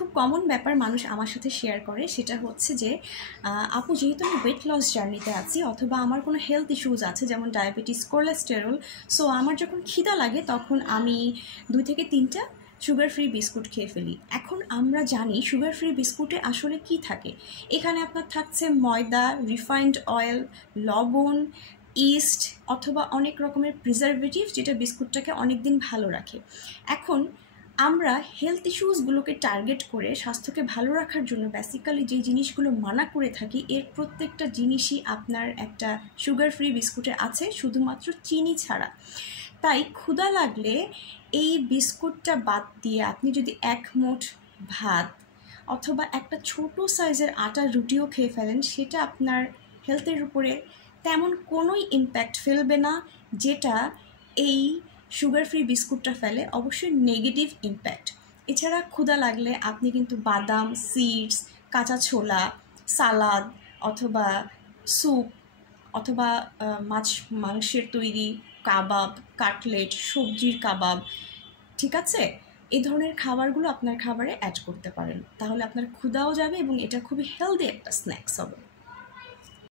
খুব কমন ব্যাপার মানুষ আমার সাথে শেয়ার করে, সেটা হচ্ছে যে আপু যেহেতু আমি ওয়েট লস জার্নিতে আছি অথবা আমার কোনো হেলথ ইস্যুজ আছে যেমন ডায়াবেটিস, কোলেস্টেরল, সো আমার যখন খিদা লাগে তখন আমি 2 থেকে 3টা সুগার ফ্রি বিস্কুট খেয়ে ফেলি। এখন আমরা জানি সুগার ফ্রি বিস্কুটে আসলে কি থাকে। এখানে আপনার থাকছে ময়দা, রিফাইন্ড অয়েল, লবণ, ইস্ট অথবা অনেক রকমের প্রিজারভেটিভ, যেটা বিস্কুটটাকে অনেক দিন ভালো রাখে। এখন আমরা হেলথ ইস্যুসগুলোকে টার্গেট করে স্বাস্থ্যকে ভালো রাখার জন্য বেসিক্যালি যে জিনিসগুলো মানা করে থাকি, এর প্রত্যেকটা জিনিসই আপনার একটা সুগার ফ্রি বিস্কুটে আছে, শুধুমাত্র চিনি ছাড়া। তাই ক্ষুধা লাগলে এই বিস্কুটটা বাদ দিয়ে আপনি যদি 1 মুঠ ভাত অথবা একটা ছোট সাইজের আটার রুটিও খেয়ে ফেলেন, সেটা আপনার হেলথের উপরে তেমন কোনোই ইম্প্যাক্ট ফেলবে না যেটা এই সুগার ফ্রি বিস্কুটটা ফেলে, অবশ্যই নেগেটিভ ইম্প্যাক্ট। এছাড়া ক্ষুধা লাগলে আপনি কিন্তু বাদাম, সিডস, কাঁচা ছোলা, সালাদ অথবা স্যুপ অথবা মাংসের তৈরি কাবাব, কাটলেট, সবজির কাবাব, ঠিক আছে, এই ধরনের খাবারগুলো আপনার খাবারে অ্যাড করতে পারেন। তাহলে আপনার ক্ষুধাও যাবে এবং এটা খুবই হেলদি একটা স্ন্যাক্স হবে।